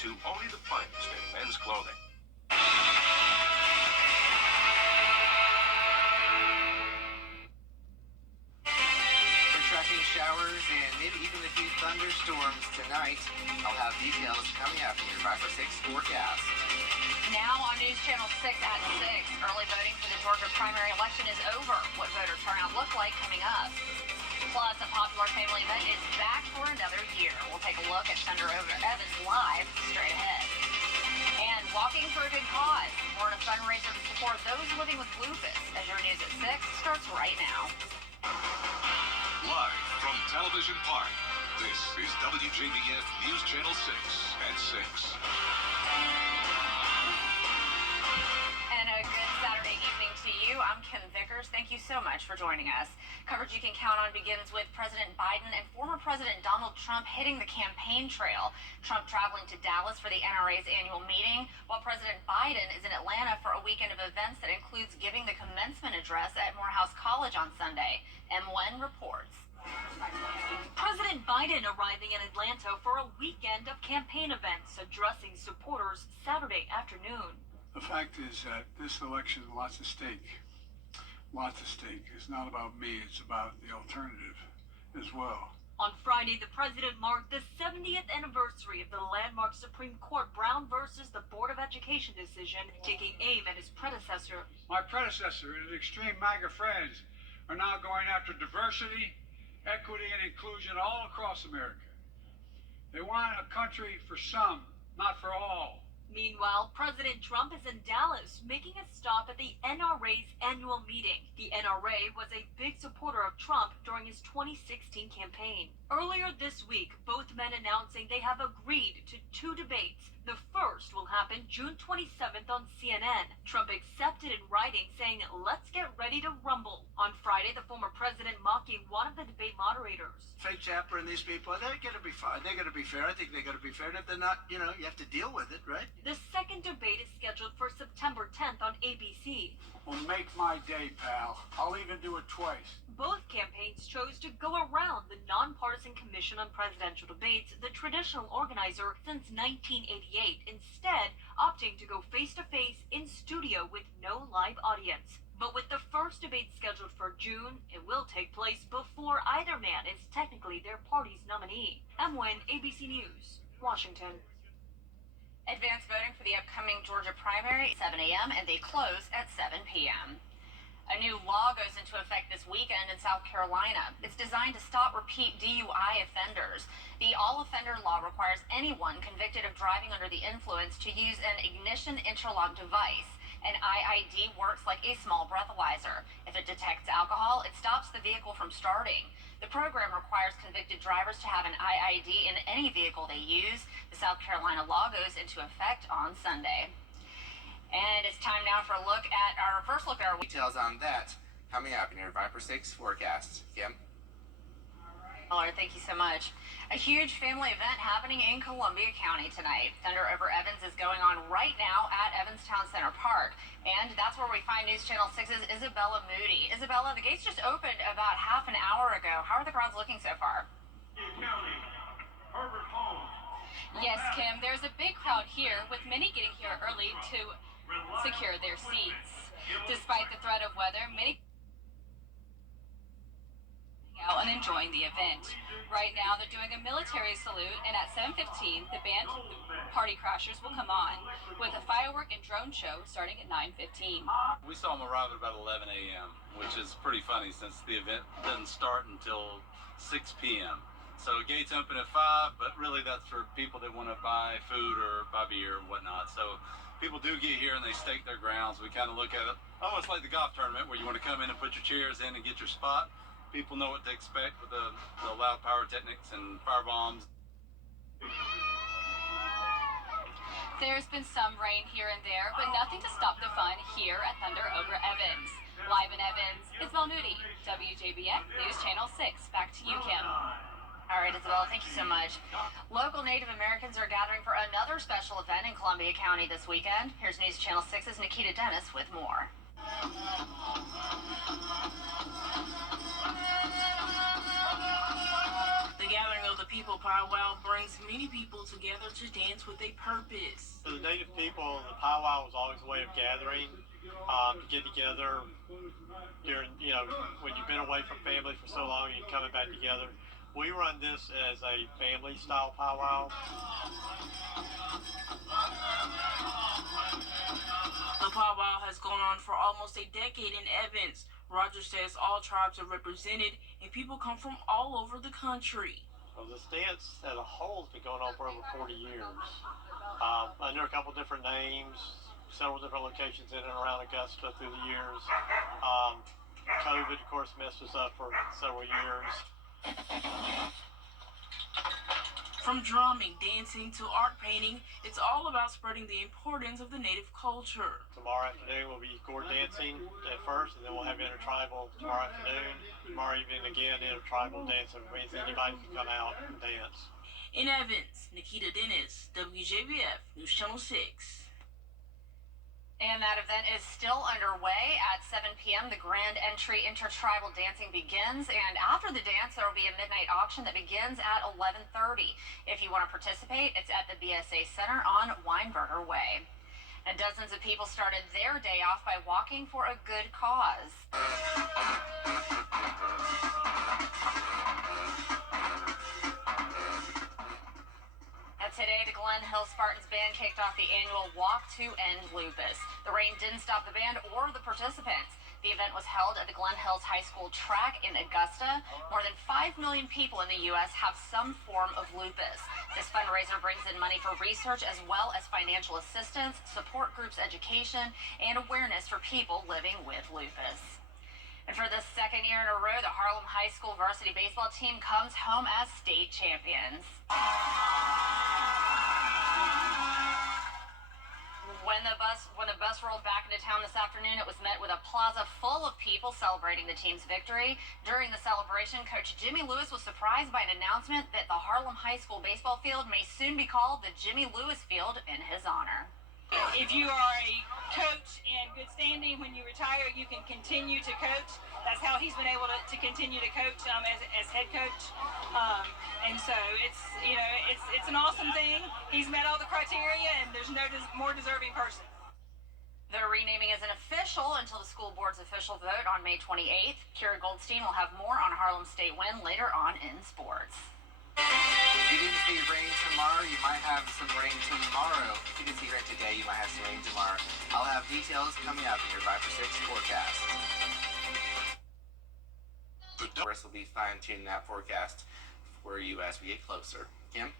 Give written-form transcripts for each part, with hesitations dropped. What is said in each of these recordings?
to only the finest in men's clothing. We're tracking showers and maybe even a few thunderstorms tonight. I'll have details coming up in your 5 or 6 forecast. Now on News Channel 6 at 6, early voting for the Georgia primary election is over. What voter turnout looked like coming up. Plus, a popular family event is back for another year. We'll take a look at Thunder Over Evans live straight ahead. And walking for a good cause. We're in a fundraiser to support those living with lupus. As your News at 6 starts right now. Live from Television Park, this is WJBF News Channel 6 at 6. And a good Saturday evening to you. I'm Kim Vickers. Thank you so much for joining us. Coverage you can count on begins with President Biden and former President Donald Trump hitting the campaign trail. Trump traveling to Dallas for the NRA's annual meeting, while President Biden is in Atlanta for a weekend of events that includes giving the commencement address at Morehouse College on Sunday. M1 reports. President Biden arriving in Atlanta for a weekend of campaign events, addressing supporters Saturday afternoon. The fact is that this election has lots at stake. Lots at stake. It's not about me, it's about the alternative as well. On Friday, the president marked the 70th anniversary of the landmark Supreme Court Brown versus the Board of Education decision, taking aim at his predecessor. My predecessor and his extreme MAGA friends are now going after diversity, equity, and inclusion all across America. They want a country for some, not for all. Meanwhile, President Trump is in Dallas, making a stop at the NRA's annual meeting. The NRA was a big supporter of Trump during his 2016 campaign. Earlier this week, both men announcing they have agreed to 2 debates. The first will happen June 27th on CNN. Trump accepted in writing, saying, "Let's get ready to rumble." On Friday, the former president mocking one of the debate moderators. Fake Chapper and these people, they're going to be fine. They're going to be fair. I think they're going to be fair. And if they're not, you know, you have to deal with it, right? The second debate is scheduled for September 10th on ABC. Well, make my day, pal. I'll even do it twice. Both campaigns chose to go around the Nonpartisan Commission on Presidential Debates, the traditional organizer since 1988, instead opting to go face-to-face in studio with no live audience. But with the first debate scheduled for June, it will take place before either man is technically their party's nominee. M1 ABC News, Washington. Advanced voting for the upcoming Georgia primary, 7 a.m., and they close at 7 p.m. A new law goes into effect this weekend in South Carolina. It's designed to stop repeat DUI offenders. The all-offender law requires anyone convicted of driving under the influence to use an ignition interlock device. An IID works like a small breathalyzer. If it detects alcohol, it stops the vehicle from starting. The program requires convicted drivers to have an IID in any vehicle they use. The South Carolina law goes into effect on Sunday. And it's time now for a look at our first look at our Details on that coming up in your 5 or 6 forecast. Kim? All right, thank you so much. A huge family event happening in Columbia County tonight. Thunder Over Evans is going on right now at Evanstown Center Park. And that's where we find News Channel 6's Isabella Moody. Isabella, the gates just opened about half an hour ago. How are the crowds looking so far? Yes, Kim, there's a big crowd here, with many getting here early to secure their seats. Despite the threat of weather, many out and enjoying the event. Right now, they're doing a military salute, and at 7:15, the band Party Crashers will come on with a firework and drone show starting at 9:15. We saw them arrive at about 11 a.m., which is pretty funny since the event doesn't start until 6 p.m. So gates open at 5, but really that's for people that want to buy food or buy beer or whatnot. So people do get here and they stake their grounds. We kind of look at it almost like the golf tournament where you want to come in and put your chairs in and get your spot. People know what to expect with the loud pyrotechnics and fire bombs. There's been some rain here and there, but nothing to stop the fun here at Thunder Over Evans. Live in Evans, Isabel Moody, WJBF News Channel 6. Back to you, Kim. All right, Isabella, thank you so much. Local Native Americans are gathering for another special event in Columbia County this weekend. Here's News Channel 6's Nikita Dennis with more. The gathering of the People powwow brings many people together to dance with a purpose. For the Native people, the powwow was always a way of gathering, to get together during, when you've been away from family for so long, you're coming back together. We run this as a family-style powwow. The powwow has gone on for almost a decade in Evans. Roger says all tribes are represented and people come from all over the country. Well, this dance as a whole has been going on for over 40 years. Under a couple different names, several different locations in and around Augusta through the years. COVID, of course, messed us up for several years. From drumming, dancing, to art painting, it's all about spreading the importance of the Native culture. Tomorrow afternoon will be gourd dancing at first, and then we'll have intertribal tomorrow afternoon. Tomorrow evening again, intertribal dancing, which means anybody can come out and dance. In Evans, Nikita Dennis, WJBF News Channel 6. And that event is still underway. At 7 p.m., the grand entry intertribal dancing begins. And after the dance, there will be a midnight auction that begins at 11:30. If you want to participate, it's at the BSA Center on Weinberger Way. And dozens of people started their day off by walking for a good cause. Today, the Glen Hill Spartans band kicked off the annual Walk to End Lupus. The rain didn't stop the band or the participants. The event was held at the Glen Hills High School track in Augusta. More than 5 million people in the U.S. have some form of lupus. This fundraiser brings in money for research as well as financial assistance, support groups education, and awareness for people living with lupus. And for the second year in a row, the Harlem High School varsity baseball team comes home as state champions. When the bus rolled back into town this afternoon, it was met with a plaza full of people celebrating the team's victory. During the celebration, Coach Jimmy Lewis was surprised by an announcement that the Harlem High School baseball field may soon be called the Jimmy Lewis Field in his honor. If you are a coach in good standing, when you retire, you can continue to coach. That's how he's been able to continue to coach as head coach. And so it's an awesome thing. He's met all the criteria, and there's no more deserving person. The renaming isn't official until the school board's official vote on May 28th. Kira Goldstein will have more on Harlem State win later on in sports. If you didn't see rain tomorrow, you might have some rain tomorrow. If you didn't see rain today, you might have some rain tomorrow. I'll have details coming up in your 5 for 6 forecast. The rest will be fine-tuning that forecast for you as we get closer. Kim?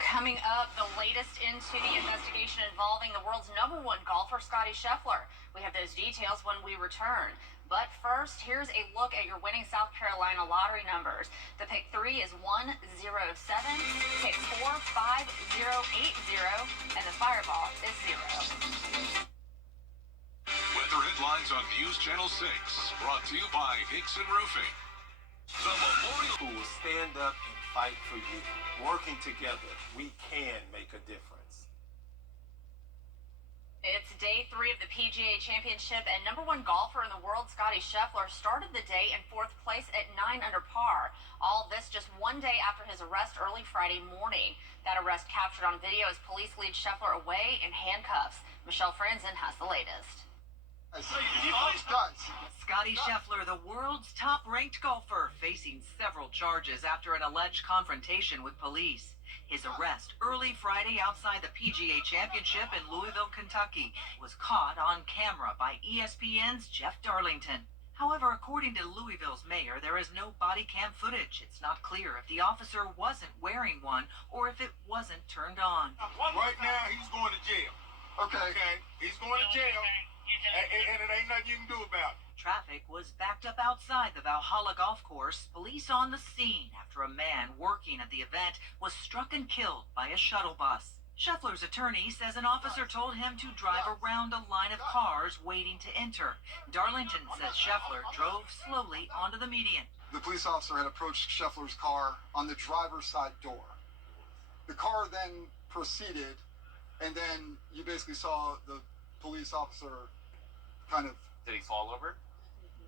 Coming up, the latest into the investigation involving the world's #1 golfer, Scottie Scheffler. We have those details when we return. But first, here's a look at your winning South Carolina lottery numbers. The pick 3 is 107, pick 4, 5080, and the fireball is 0. Weather headlines on News Channel 6, brought to you by Hickson Roofing. The Memorial Who will stand up and fight for you. Working together, we can make a difference. It's day 3 of the PGA Championship, and #1 golfer in the world, Scottie Scheffler, started the day in 4th place at 9 under par. All this just one day after his arrest early Friday morning. That arrest captured on video as police lead Scheffler away in handcuffs. Michelle Franzen has the latest. Scottie Scheffler, the world's top-ranked golfer, facing several charges after an alleged confrontation with police. His arrest early Friday outside the PGA Championship in Louisville, Kentucky, was caught on camera by ESPN's Jeff Darlington. However, according to Louisville's mayor, there is no body cam footage. It's not clear if the officer wasn't wearing one or if it wasn't turned on. Right now, he's going to jail. Okay. He's going to jail, and it ain't nothing you can do about it. Traffic was backed up outside the Valhalla Golf Course. Police on the scene after a man working at the event was struck and killed by a shuttle bus. Scheffler's attorney says an officer told him to drive around a line of cars waiting to enter. Darlington says Scheffler drove slowly onto the median. The police officer had approached Scheffler's car on the driver's side door. The car then proceeded, and then you basically saw the police officer kind of... Did he fall over?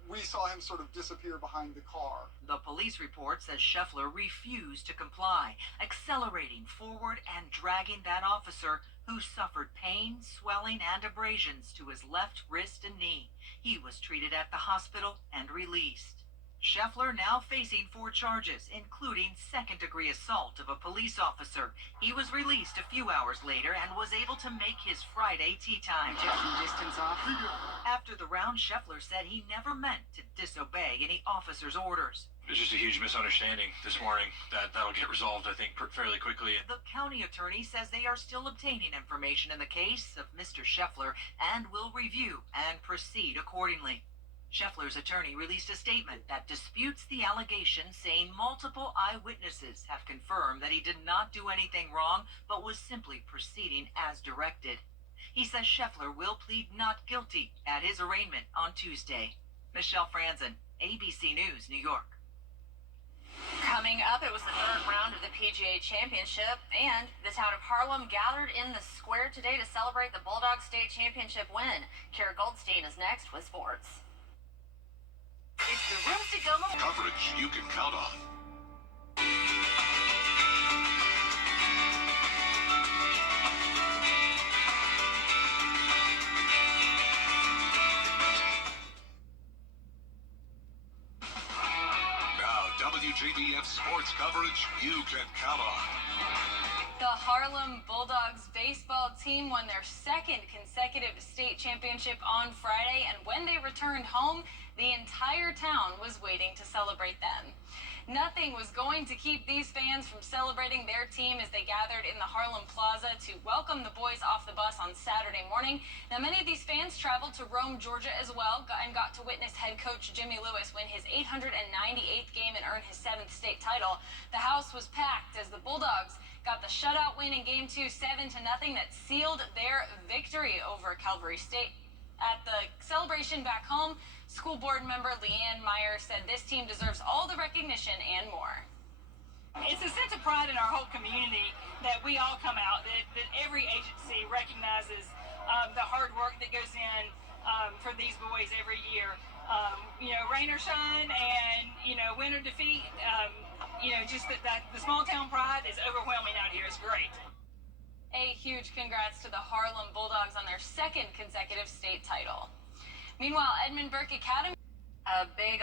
we saw him sort of disappear behind the car. The police report says Scheffler refused to comply, accelerating forward and dragging that officer, who suffered pain, swelling, and abrasions to his left wrist and knee. He was treated at the hospital and released. Scheffler now facing 4 charges, including second-degree assault of a police officer. He was released a few hours later and was able to make his Friday tee time. Took some distance off. After the round, Scheffler said he never meant to disobey any officer's orders. It's just a huge misunderstanding this morning. That'll get resolved, I think, fairly quickly. The county attorney says they are still obtaining information in the case of Mr. Scheffler and will review and proceed accordingly. Scheffler's attorney released a statement that disputes the allegation, saying multiple eyewitnesses have confirmed that he did not do anything wrong, but was simply proceeding as directed. He says Scheffler will plead not guilty at his arraignment on Tuesday. Michelle Franzen, ABC News, New York. Coming up, it was the 3rd round of the PGA Championship, and the town of Harlem gathered in the square today to celebrate the Bulldog State Championship win. Kara Goldstein is next with sports. It's the room to go. Coverage you can count on. Now, WJBF sports coverage you can count on. The Harlem Bulldogs baseball team won their 2nd consecutive state championship on Friday, and when they returned home, the entire town was waiting to celebrate them. Nothing was going to keep these fans from celebrating their team as they gathered in the Harlem Plaza to welcome the boys off the bus on Saturday morning. Now, many of these fans traveled to Rome, Georgia as well, and got to witness head coach Jimmy Lewis win his 898th game and earn his 7th state title. The house was packed as the Bulldogs got the shutout win in Game 2, 7-0, that sealed their victory over Calvary State. At the celebration back home, school board member Leanne Meyer said this team deserves all the recognition and more. It's a sense of pride in our whole community that we all come out, that every agency recognizes the hard work that goes in for these boys every year. Rain or shine, and, win or defeat, just that the small town pride is overwhelming out here. It's great. A huge congrats to the Harlem Bulldogs on their 2nd consecutive state title. Meanwhile, Edmund Burke Academy, a big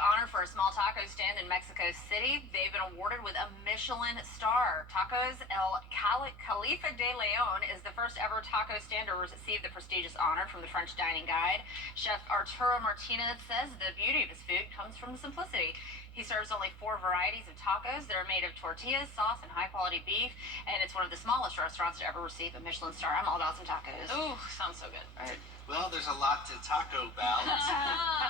honor for a small taco stand in Mexico City. They've been awarded with a Michelin star. Tacos El Califa de Leon is the first ever taco stand to receive the prestigious honor from the French Dining Guide. Chef Arturo Martinez says the beauty of his food comes from the simplicity. He serves only 4 varieties of tacos that are made of tortillas, sauce, and high-quality beef, and it's one of the smallest restaurants to ever receive a Michelin star. I'm all about some tacos. Ooh, sounds so good. All right. Well, there's a lot to taco about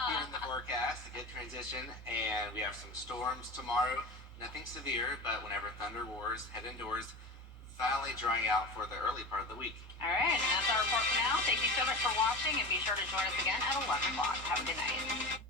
here in the forecast. A good transition, and we have some storms tomorrow. Nothing severe, but whenever thunder roars, head indoors. Finally drying out for the early part of the week. All right, and that's our report for now. Thank you so much for watching, and be sure to join us again at 11 o'clock. Have a good night.